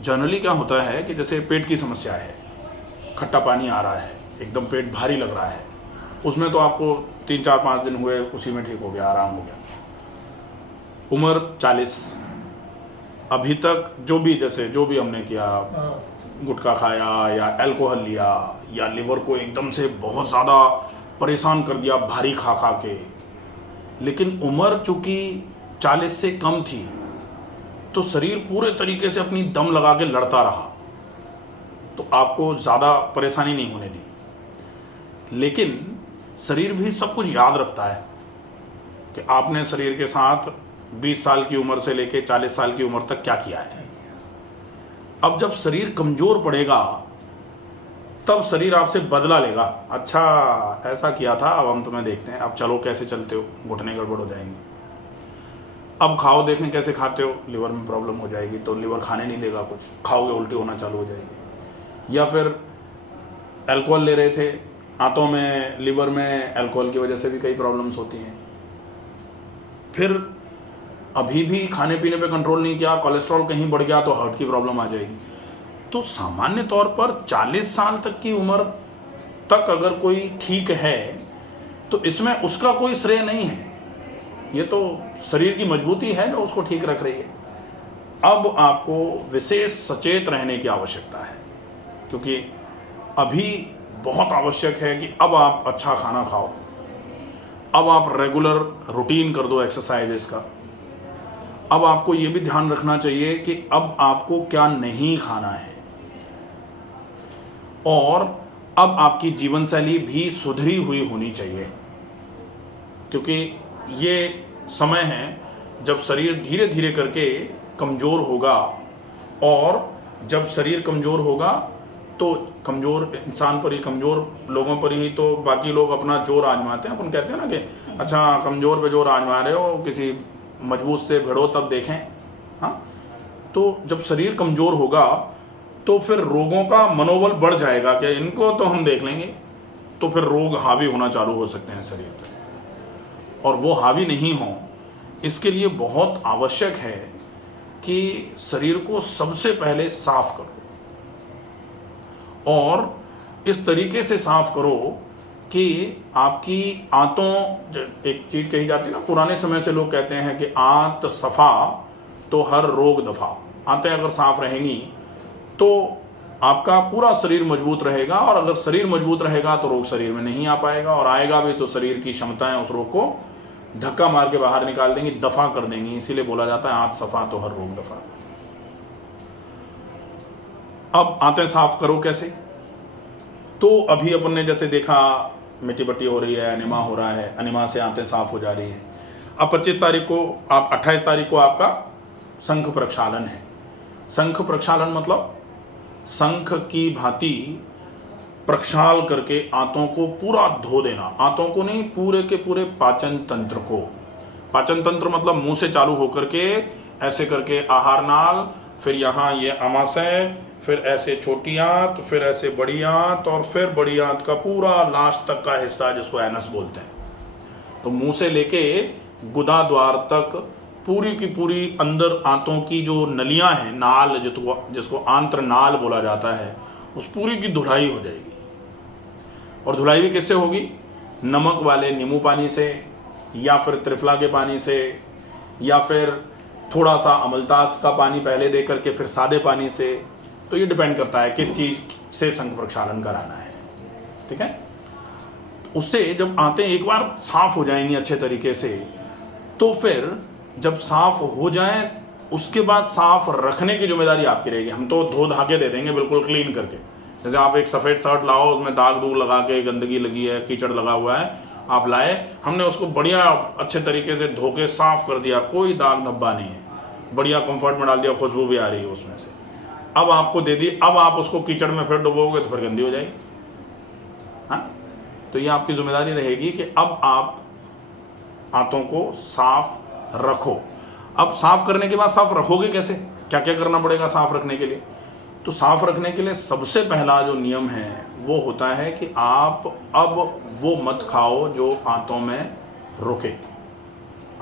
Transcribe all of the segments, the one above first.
Generally क्या होता है कि जैसे पेट की समस्या है, खट्टा पानी आ रहा है, एकदम पेट भारी लग रहा है, उसमें तो आपको 3 4 5 दिन हुए, उसी में ठीक हो गया, आराम हो गया। उम्र 40, अभी तक जो भी जैसे जो भी हमने किया, गुटखा खाया या अल्कोहल लिया या लिवर को एकदम से बहुत ज़्यादा परेशान कर दिया भारी खा खा के, लेकिन उम्र चूंकि 40 से कम थी तो शरीर पूरे तरीके से अपनी दम लगा के लड़ता रहा, तो आपको ज़्यादा परेशानी नहीं होने दी। लेकिन शरीर भी सब कुछ याद रखता है कि आपने शरीर के साथ 20 साल की उम्र से लेकर 40 साल की उम्र तक क्या किया है। अब जब शरीर कमज़ोर पड़ेगा तब शरीर आपसे बदला लेगा, अच्छा ऐसा किया था, अब हम तुम्हें देखते हैं, अब चलो कैसे चलते हो, घुटने गड़बड़ हो जाएंगे, अब खाओ देखें कैसे खाते हो, लिवर में प्रॉब्लम हो जाएगी तो लिवर खाने नहीं देगा, कुछ खाओगे उल्टी होना चालू हो जाएगी। या फिर अल्कोहल ले रहे थे, आंतों में लिवर में अल्कोहल की वजह से भी कई प्रॉब्लम्स होती हैं। फिर अभी भी खाने पीने पे कंट्रोल नहीं किया, कोलेस्ट्रॉल कहीं बढ़ गया तो हार्ट की प्रॉब्लम आ जाएगी। तो सामान्य तौर पर 40 साल तक की उम्र तक अगर कोई ठीक है तो इसमें उसका कोई श्रेय नहीं है, ये तो शरीर की मजबूती है जो उसको ठीक रख रही है। अब आपको विशेष सचेत रहने की आवश्यकता है, क्योंकि अभी बहुत आवश्यक है कि अब आप अच्छा खाना खाओ, अब आप रेगुलर रूटीन कर दो एक्सरसाइजेस का। अब आपको ये भी ध्यान रखना चाहिए कि अब आपको क्या नहीं खाना है, और अब आपकी जीवन शैली भी सुधरी हुई होनी चाहिए, क्योंकि ये समय है जब शरीर धीरे धीरे करके कमज़ोर होगा, और जब शरीर कमज़ोर होगा तो कमज़ोर इंसान पर ही, कमज़ोर लोगों पर ही तो बाकी लोग अपना जोर आजमाते हैं। अपन कहते हैं ना कि अच्छा कमज़ोर पे जोर आजमा रहे हो, किसी मजबूत से भिड़ो तब देखें। हाँ, तो जब शरीर कमज़ोर होगा तो फिर रोगों का मनोबल बढ़ जाएगा कि इनको तो हम देख लेंगे, तो फिर रोग हावी होना चालू हो सकते हैं शरीर पर, और वो हावी नहीं हो इसके लिए बहुत आवश्यक है कि शरीर को सबसे पहले साफ करो, और इस तरीके से साफ करो कि आपकी आंतों, एक चीज़ कही जाती है ना, पुराने समय से लोग कहते हैं कि आंत सफ़ा तो हर रोग दफ़ा। आंतें अगर साफ रहेंगी तो आपका पूरा शरीर मजबूत रहेगा, और अगर शरीर मजबूत रहेगा तो रोग शरीर में नहीं आ पाएगा, और आएगा भी तो शरीर की क्षमताएं उस रोग को धक्का मार के बाहर निकाल देंगी, दफा कर देंगी। इसीलिए बोला जाता है आंत सफा तो हर रोग दफा। अब आंतें साफ करो कैसे, तो अभी अपन ने जैसे देखा मिट्टी पट्टी हो रही है, अनिमा हो रहा है, अनिमा से आंतें साफ हो जा रही है। अब 25 तारीख को, आप 28 तारीख को आपका शंख प्रक्षालन है। शंख प्रक्षालन मतलब शंख की भांति प्रक्षाल करके आंतों को पूरा धो देना, आंतों को नहीं, पूरे के पूरे पाचन तंत्र को। पाचन तंत्र मतलब मुंह से चालू होकर के ऐसे करके आहार नाल, फिर यहाँ ये आमाशय, फिर ऐसे छोटी आंत, फिर ऐसे बड़ी आंत, और फिर बड़ी आंत का पूरा लास्ट तक का हिस्सा जिसको एनस बोलते हैं। तो मुंह से लेके गुदा द्वार तक पूरी की पूरी अंदर आंतों की जो नलियां हैं, नाल जिसको आंत्र नाल बोला जाता है, उस पूरी की धुलाई हो जाएगी। और धुलाई भी किससे होगी? नमक वाले नींबू पानी से, या फिर त्रिफला के पानी से, या फिर थोड़ा सा अमलतास का पानी पहले दे करके फिर सादे पानी से। तो ये डिपेंड करता है किस चीज़ से शंख प्रक्षालन कराना है, ठीक है। उससे जब आंतें एक बार साफ हो जाएंगी अच्छे तरीके से, तो फिर जब साफ हो जाए उसके बाद साफ रखने की जिम्मेदारी आपकी रहेगी। हम तो धो धा के दे देंगे बिल्कुल क्लीन करके, जैसे आप एक सफ़ेद शर्ट लाओ, उसमें दाग दूग लगा के, गंदगी लगी है, कीचड़ लगा हुआ है, आप लाए, हमने उसको बढ़िया अच्छे तरीके से धो के साफ कर दिया, कोई दाग धब्बा नहीं है, बढ़िया कंफर्ट में डाल दिया, खुशबू भी आ रही है उसमें से, अब आपको दे दी। अब आप उसको कीचड़ में फिर डुबोगे तो फिर गंदी हो जाएगी। हाँ, तो ये आपकी जिम्मेदारी रहेगी कि अब आप आंतों को साफ रखो। अब साफ करने के बाद साफ रखोगे कैसे, क्या क्या करना पड़ेगा साफ रखने के लिए? तो साफ रखने के लिए सबसे पहला जो नियम है वो होता है कि आप अब वो मत खाओ जो आंतों में रुके,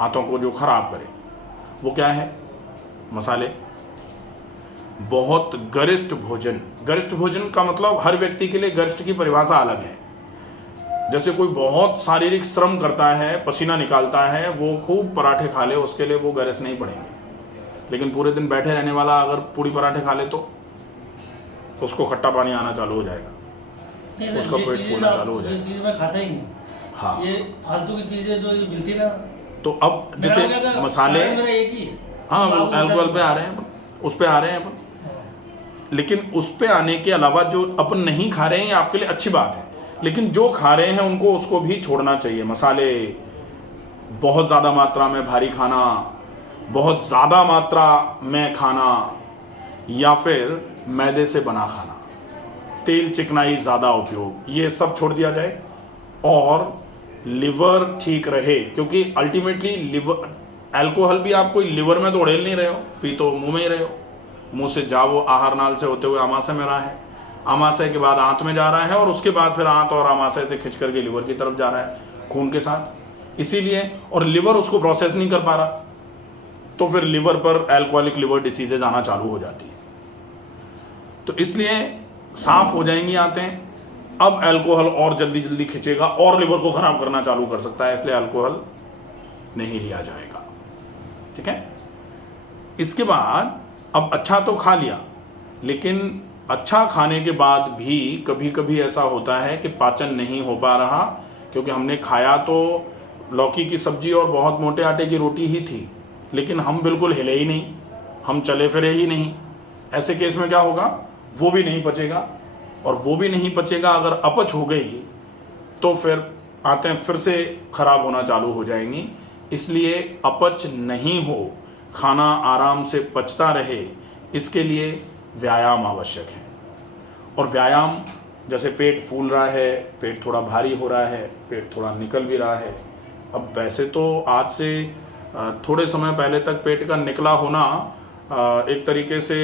आंतों को जो खराब करे। वो क्या है? मसाले, बहुत गरिष्ठ भोजन, गरिष्ठ भोजन का मतलब हर व्यक्ति के लिए गरिष्ठ की परिभाषा अलग है। जैसे कोई बहुत शारीरिक श्रम करता है, पसीना निकालता है, वो खूब पराठे खा ले, उसके लिए वो गरिष्ठ नहीं पड़ेंगे। लेकिन पूरे दिन बैठे रहने वाला अगर पूड़ी पराठे खा ले तो उसको खट्टा पानी आना चालू हो जाएगा, उसका पेट फूलना चालू हो जाएगा। ये चीज़ मैं खाता ही नहीं। हाँ, ये फालतू की चीज़ें जो ये मिलती ना, तो अब जैसे मसाले, मेरा एक ही है। हाँ अल्कोहल पे आ रहे हैं, उस पे आ रहे हैं अपन। लेकिन उस पे आने के अलावा जो अपन नहीं खा रहे हैं ये आपके लिए अच्छी बात है, लेकिन जो खा रहे हैं उनको उसको भी छोड़ना चाहिए। मसाले, बहुत ज़्यादा मात्रा में भारी खाना, बहुत ज़्यादा मात्रा में खाना, या फिर मैदे से बना खाना, तेल चिकनाई ज़्यादा उपयोग, ये सब छोड़ दिया जाए। और लिवर ठीक रहे, क्योंकि अल्टीमेटली लिवर, अल्कोहल भी आप कोई लिवर में तो उड़ेल नहीं रहे हो, पी तो मुंह में ही रहे हो। मुंह से जा वो आहार नाल से होते हुए आमाशय में रहा है, आमाशय के बाद आंत में जा रहा है, और उसके बाद फिर आंत और आमाशय से खिंच करके लिवर की तरफ जा रहा है खून के साथ। इसीलिए, और लिवर उसको प्रोसेस नहीं कर पा रहा, तो फिर लिवर पर अल्कोहलिक लिवर डिसीजेज आना चालू हो जाती है। तो इसलिए साफ हो जाएंगी आंतें। अब अल्कोहल और जल्दी जल्दी खिंचेगा और लिवर को खराब करना चालू कर सकता है, इसलिए अल्कोहल नहीं लिया जाएगा। ठीक है। इसके बाद अब अच्छा तो खा लिया, लेकिन अच्छा खाने के बाद भी कभी कभी ऐसा होता है कि पाचन नहीं हो पा रहा, क्योंकि हमने खाया तो लौकी की सब्जी और बहुत मोटे आटे की रोटी ही थी, लेकिन हम बिल्कुल हिले ही नहीं, हम चले फिरे ही नहीं। ऐसे केस में क्या होगा, वो भी नहीं पचेगा, और वो भी नहीं पचेगा अगर अपच हो गई तो फिर आंतें फिर से खराब होना चालू हो जाएंगी। इसलिए अपच नहीं हो, खाना आराम से पचता रहे, इसके लिए व्यायाम आवश्यक है। और व्यायाम, जैसे पेट फूल रहा है, पेट थोड़ा भारी हो रहा है, पेट थोड़ा निकल भी रहा है। अब वैसे तो आज से थोड़े समय पहले तक पेट का निकला होना एक तरीके से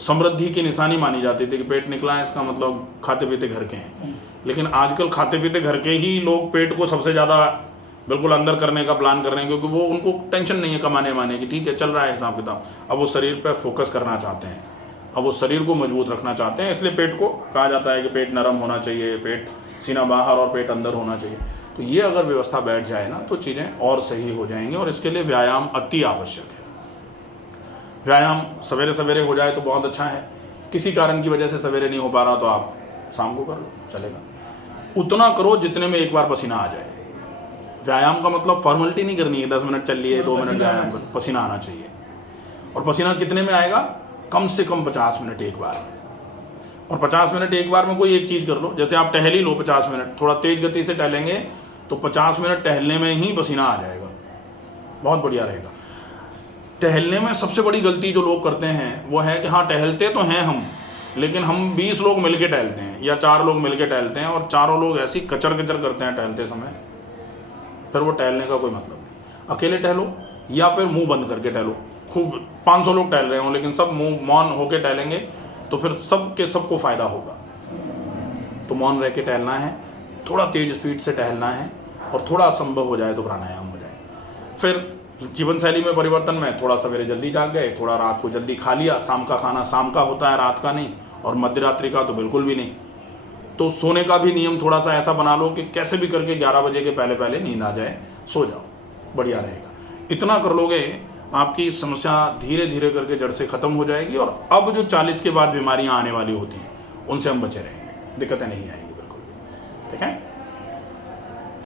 समृद्धि की निशानी मानी जाती थी कि पेट निकला है, इसका मतलब खाते पीते घर के हैं। लेकिन आजकल खाते पीते घर के ही लोग पेट को सबसे ज़्यादा बिल्कुल अंदर करने का प्लान कर रहे हैं, क्योंकि वो उनको टेंशन नहीं है कमाने माने की, ठीक है चल रहा है हिसाब किताब। अब वो शरीर पर फोकस करना चाहते हैं, अब वो शरीर को मजबूत रखना चाहते हैं, इसलिए पेट को कहा जाता है कि पेट नरम होना चाहिए, पेट सीना बाहर और पेट अंदर होना चाहिए। तो ये अगर व्यवस्था बैठ जाए ना तो चीज़ें और सही हो जाएंगी, और इसके लिए व्यायाम अति आवश्यक है। व्यायाम सवेरे सवेरे हो जाए तो बहुत अच्छा है। किसी कारण की वजह से सवेरे नहीं हो पा रहा तो आप शाम को कर लो, चलेगा। उतना करो जितने में एक बार पसीना आ जाए। व्यायाम का मतलब फॉर्मेलिटी नहीं करनी है, 10 मिनट चल लिए, 2 मिनट व्यायाम कर, पसीना आना चाहिए। और पसीना कितने में आएगा, कम से कम 50 मिनट एक बार में। और 50 मिनट एक बार में कोई एक चीज़ कर लो, जैसे आप टहल ही लो 50 मिनट, थोड़ा तेज गति से टहलेंगे तो 50 मिनट टहलने में ही पसीना आ जाएगा, बहुत बढ़िया रहेगा। टहलने में सबसे बड़ी गलती जो लोग करते हैं वो है कि हाँ टहलते तो हैं हम, लेकिन हम 20 लोग मिलके टहलते हैं या 4 लोग मिलके टहलते हैं, और चारों लोग ऐसी कचर कचर करते हैं टहलते समय, फिर वो टहलने का कोई मतलब नहीं। अकेले टहलो या फिर मुंह बंद करके टहलो। खूब 500 लोग टहल रहे हों लेकिन सब मुंह मौन होके टहलेंगे तो फिर सबको फ़ायदा होगा। तो मौन रह के टहलना है, थोड़ा तेज स्पीड से टहलना है, और थोड़ा संभव हो जाए तो प्राणायाम हो जाए। फिर जीवन शैली में परिवर्तन में थोड़ा सवेरे जल्दी जाग गए, थोड़ा रात को जल्दी खा लिया। शाम का खाना शाम का होता है, रात का नहीं, और मध्य रात्रि का तो बिल्कुल भी नहीं। तो सोने का भी नियम थोड़ा सा ऐसा बना लो कि कैसे भी करके 11 बजे के पहले पहले नींद आ जाए, सो जाओ, बढ़िया रहेगा। इतना कर लोगे आपकी समस्या धीरे धीरे करके जड़ से ख़त्म हो जाएगी, और अब जो 40 के बाद बीमारियां आने वाली होती हैं उनसे हम बचे रहेंगे, दिक्कतें नहीं आएंगी बिल्कुल भी। ठीक है।